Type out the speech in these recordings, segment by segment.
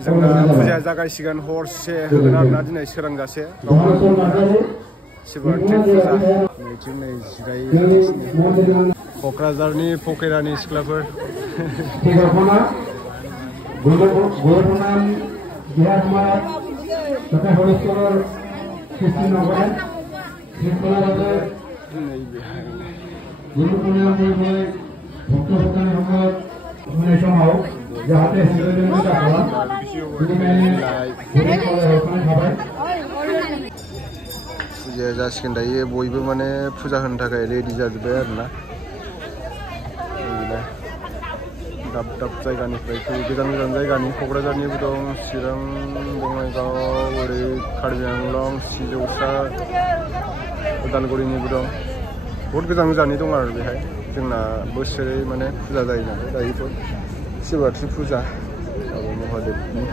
जोंना फुजाया जागायसिगोन हरसे होगोन आरोना दिनै सोरांजासे शिवरात्रि फुजा नैथिं नै जिरायगासिनो क'क्राझारनि पकेरानि सिख्लाफोर जाहाथे फुजाया जासिगोन दायो बयबो माने फुजा होनो थाखाय रेडि जाजोब्बाय आरोना दाब दाब जायगानिफ्राय गोजान गोजान जायगानि क'क्राझारनिबो दं चिरां बङाइगाव ओरै कार्बि आंलं सिजौसा उदालगुरिनिबो दं बहुद गोजान गोजाननि दं आरो बेहाय जोंना बोसोरै माने फुजा जायो नालाय दायोथ' शिवरात्रि फुजा बाबा महादेवनि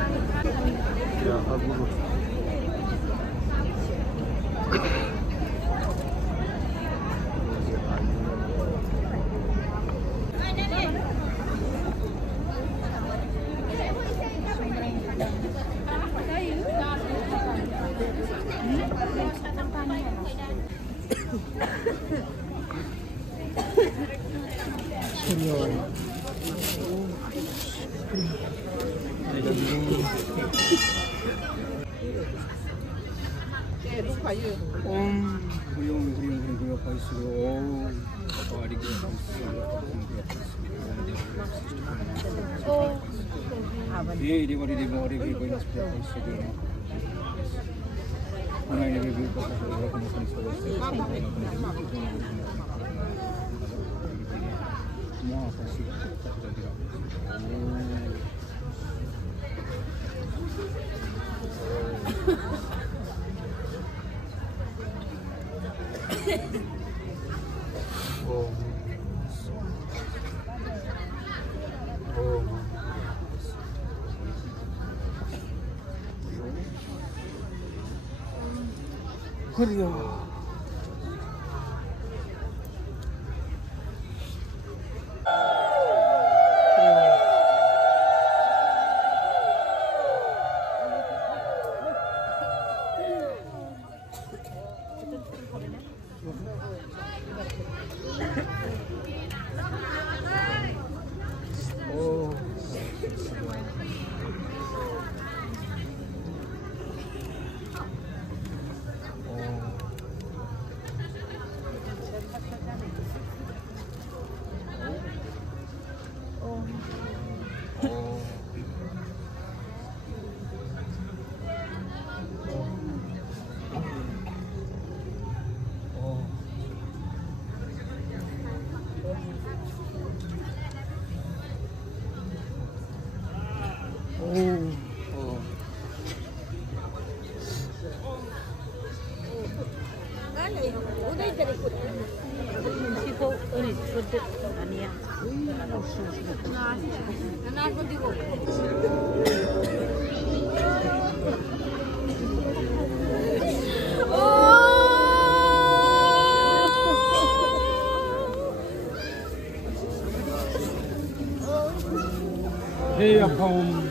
Hey, I'm home.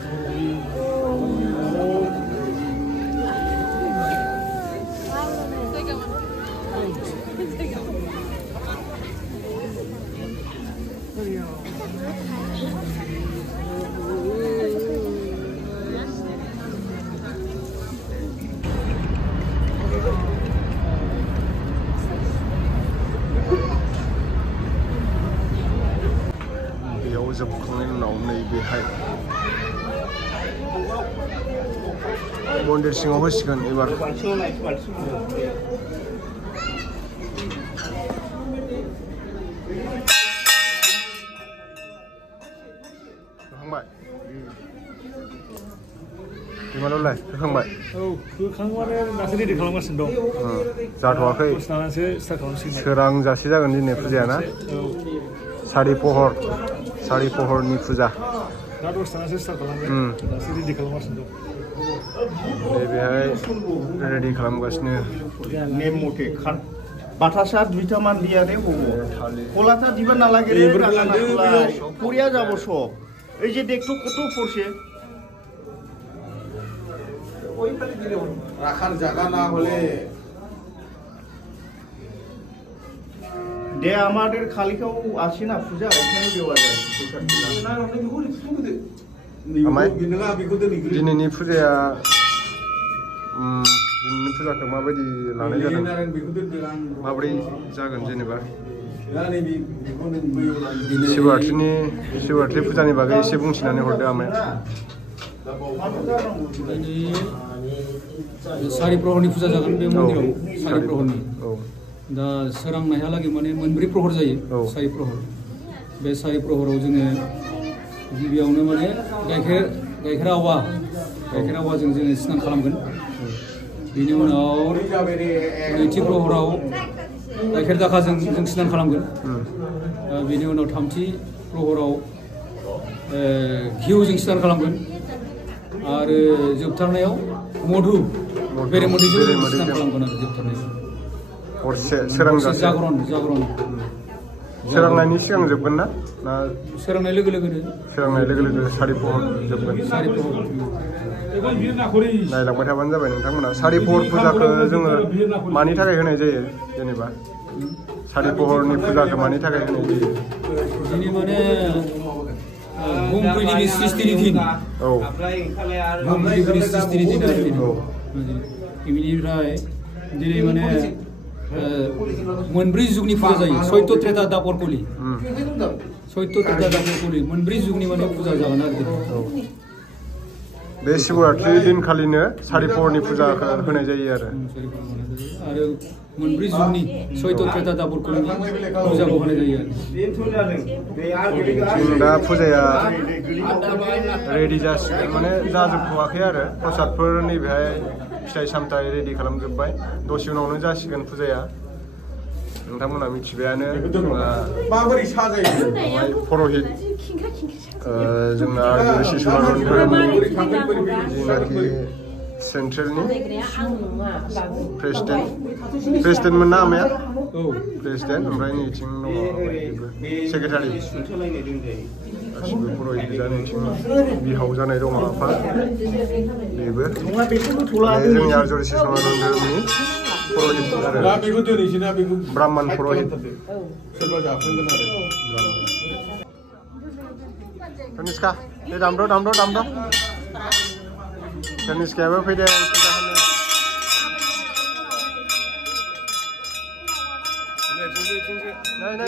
जोबखांनायनि उनाव नैबेहाय मन्दिर सिङाव होसिगोन एबार होखांबाय बिमालाय होखांबाय औ होखांबानो दासो रेडि खालामगासिनो दं जाथ'वाखै सोरांजासे जागोन दिनै फुजाया ना सारि पहरनि फुजा दा दसथानासो स्टार्ट खालामबाय दासो रेडि खालामगासिनो दं बेहाय रेडि खालामगासिनो नेम मथे বাতাসা দুইটা মান দিয়া রে হবো কোলাটা দিবা না লাগে রে পড়িয়া যাব সব এই যে দেখতো কত পড়ছে ওই পালে দিলে রাখার জায়গা না হলে দে আমাদের খালিকাও আসে না পূজা এখানে দেওয়া যায় না অনেক গুলি শুনতে আমায় দিনैनि फुजाया दिनैनि फुजाखौ माबायदि लानाय जादों माबोरै जागोन जेनेबा शिवरात्रि फुजानि बागै एसे बुंथिनानै हरदो आमाय सारि प्रहरनि फुजा जागोन बे मन्दिराव सारि प्रहरनि दा सोरांनायहालागै माने मोनब्रै प्रहर जायो सारि प्रहर बे सारि प्रहराव जोङो गिबियावनो माने गाइखेर आवाजों जोङो स्नान खालामगोन बिनि उनाव नैथि प्रहराव गाइखेर दाखाजों जों स्नान खालामगोन बिनि उनाव थामथि प्रहराव घिउजों स्नान खालामगोन आरो जोबथारनायाव मधु बेरेमोदैजों स्नान खालामगोन आरो जोबथारनायाव हरसे सोरांजासे जागरण सोरांनायनि सिगां जोबगोन ना सोरांनाय लोगो लोगो सारि प्रहर जोबगोन नायलांबाय थाबानो जाबाय नोंथांमोना सारि प्रहर फुजाखौ जोङो मानि थाखाय होनाय जायो जेनेबा सारि प्रहरनि फुजाखौ मानि थाखाय होनाय जायो दिनै माने बुहुम पृथ्वीनि सृष्टिनि दिन बुहुम पृथ्वीनि सृष्टिनि दिन आरो बेनिफ्राय दिनै माने मोनब्रै जुगनि फुजा जायो सैत्य त्रेता दापर कलि मोनब्रै जुगनि माने फुजा जागोन आरो बे शिवरात्रि दिनखालिनो सारि प्रहरनि फुजाखौ होनाय जायो आरो मोनब्रै जुगनि सैत्य त्रेता दापर कलिनि फुजाखौ होनाय जायो आरो दा फुजाया रेडि जासिगोन माने जाजोबथ'वाखै आरो प्रसादफोर नैबेहाय फिथाइ सामथाइ रेडि खालामजोब्बाय दसे उनावनो जासिगोन फुजाया नोंथांमोना मिथिबायानो माबोरै साजायो पुर'हित जोंना आदिबासि सनातन धोरोमनि जेनाखि सेन्ट्रेलनि प्रेसिडेन्टमोन ना आमाया प्रेसिडेन्ट ओमफ्राय नैथिं दङ सेक्रेटारि गासिबो पुर'हित गोजा नैथिं बिहाव जानाय दङ आफा बेबो जोंनि आदिबासि सनातन धोरोमनि पुर'हित आरो ब्राह्मण पुर'हित तनिष्का बे दामद' तनिष्कायाबो फैदों फुजा होनो नै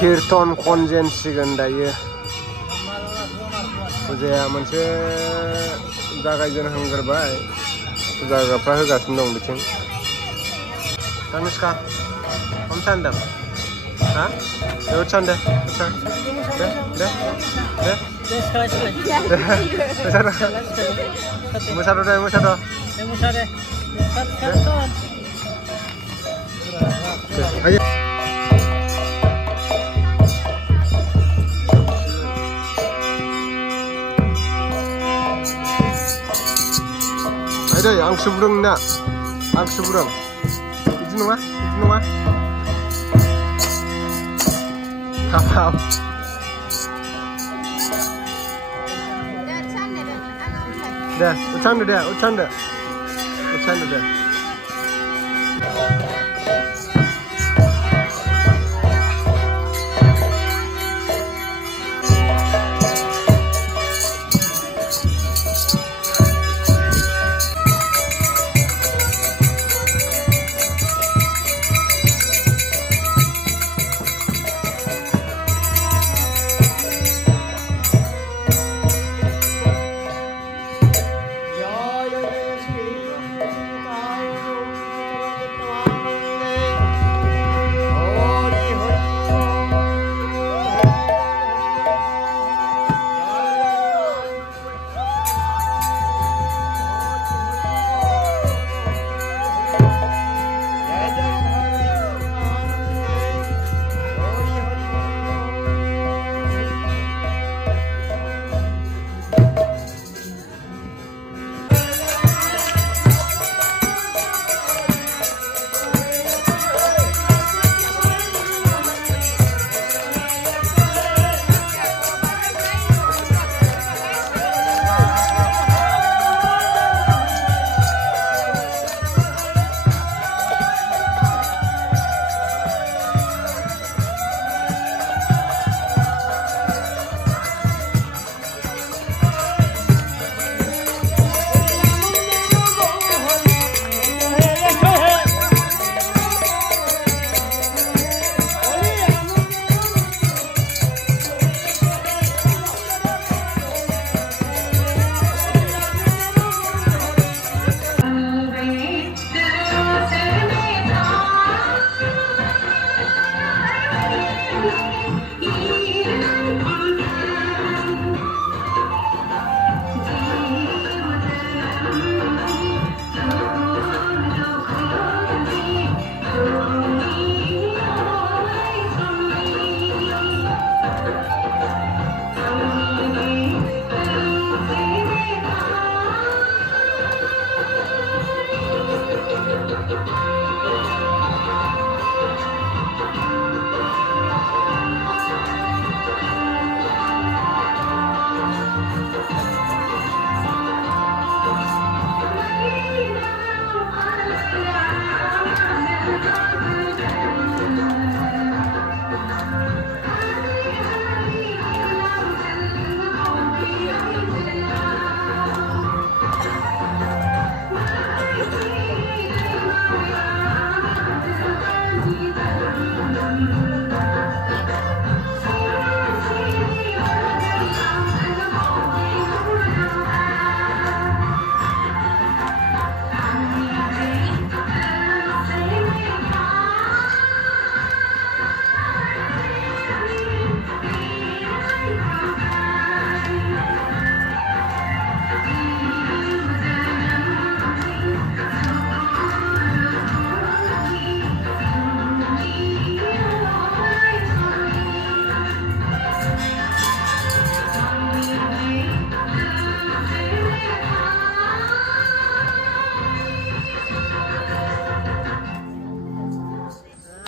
कीर्तन खनजेनसिगोन दायो फुजाया मोनसे जागायजेनहांग्रोबाय फुजा होग्राफ्रा होगासिनो दं बिथिं तनिष्का हम सानदों हा जोबोद सानदों Mossad' Ayo, ang sobrang na. Ang sobrang. Itu nunggu. Hafal. Dah, bercanda dah, bercanda. Bercanda dah.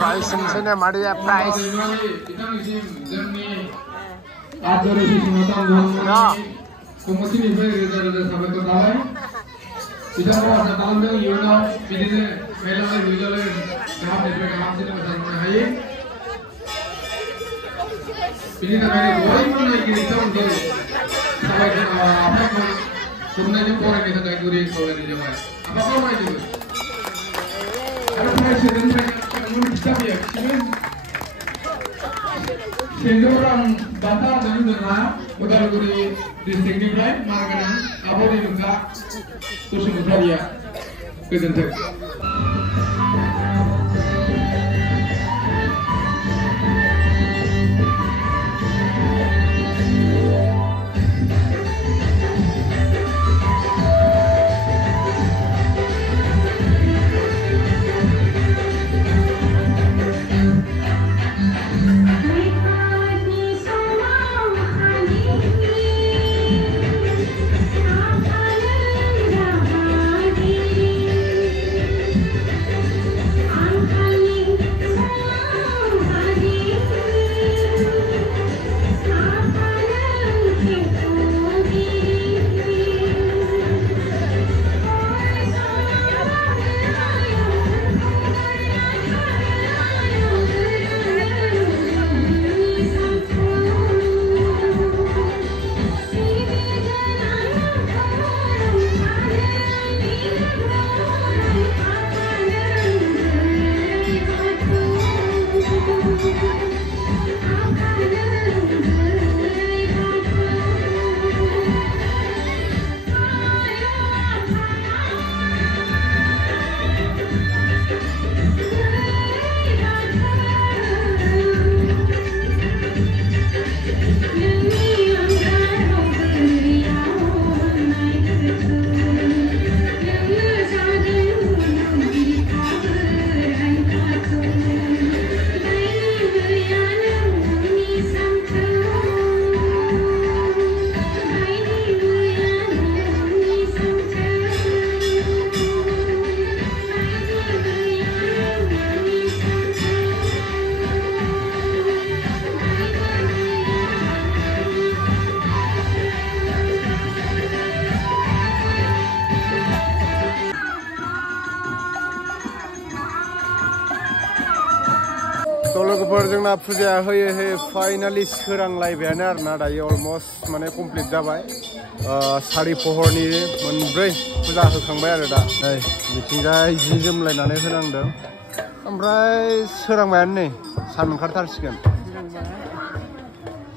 Pricing sini Maria price. Nah. Orang Batak dan Udara, Udalguri distrikniफ्राय Marganan, Abodi Muka, Tusumusaria, Kedentek. एबार जोंना फुजाया होयै होयै finally सोरांलायबायानो आरोना दायो almost माने complete जाबाय सारि पहरनि मोनब्रै फुजा होखांबाय आरो दा नै बिथिंजाय जि जोमलायनानै होनांदों ओमफ्राय सोरांबायानो नै सान ओंखारथारसिगोन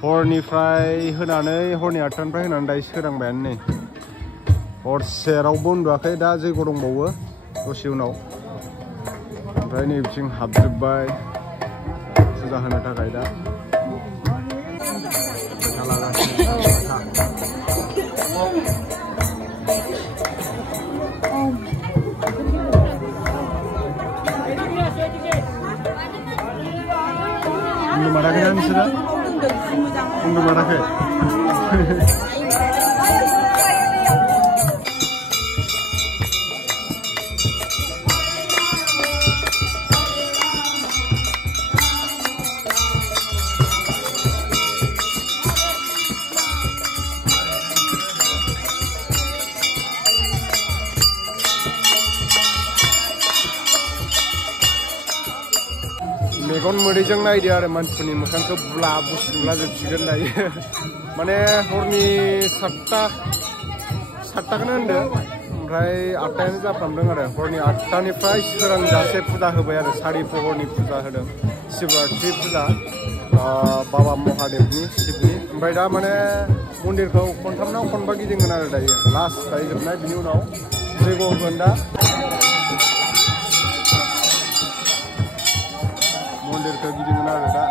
हरनिफ्राय होनानै हरनि 8टानिफ्राय होनानै दायो सोरांबायानो नै हरसे रावबो उन्दुवाखै दा जैग' दंबावो दसे उनाव ओमफ्राय नै बिथिं हाबजोब्बाय फुजा होनो थाखाय दा उन्दुमाराखै ना नोंसोरो उन्दुमाराखै मेगन मोदैजों नायदो आरो मानसिफोरनि मोखांखौ बुला बुसिनला जोबसिगोन दायो माने हरनि 7टाखौनो होनदो ओमफ्राय 8टायानो जाफ्रामदों आरो हरनि 8टानिफ्राय सोरांजासे फुजा होबाय आरो सारि पहरनि फुजा होदों शिवरात्रि फुजा बाबा महादेवनि शिवनि ओमफ्राय दा माने मन्दिरखौ खनथामनाव खनबा गिदिंगोन आरो दायो लास्ट दायो जोबनाय बिनि उनाव जैग' होगोन दा मन्दिरखौ गिदिंगोन आरो दा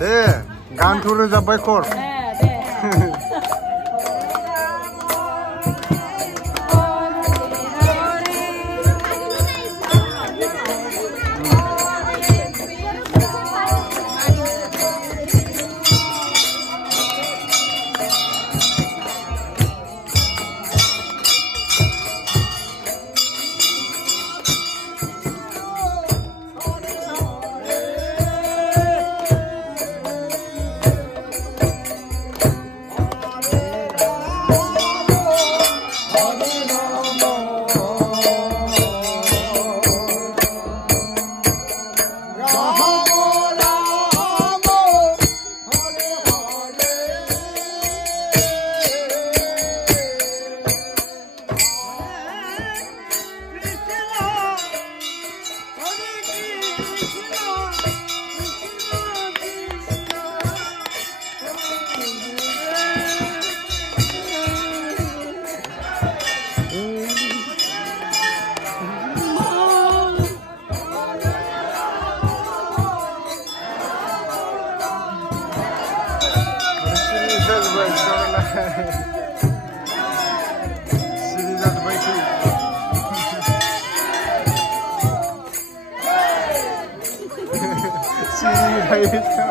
दे गान थुर रोजाबबाय खर जाजोब्बाय सिरि जाजोब्बाय सिरि थायो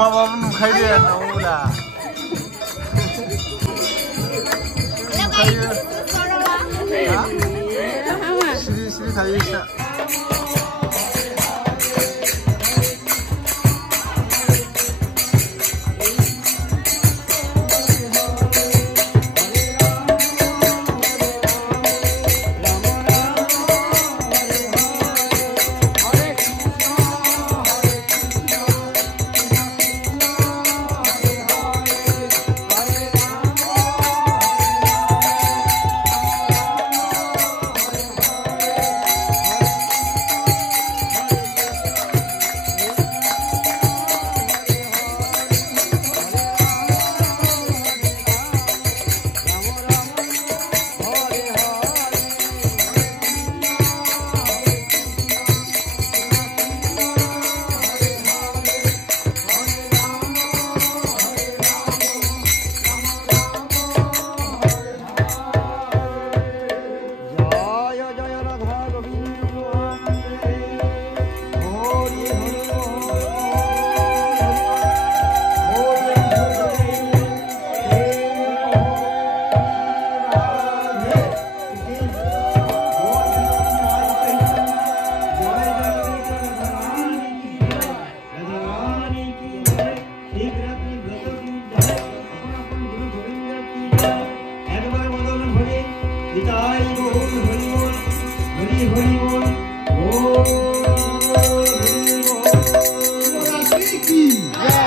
माबाबो नुखायो दे नावला नुखायो सिरि सिरि थायो बिसा Oh,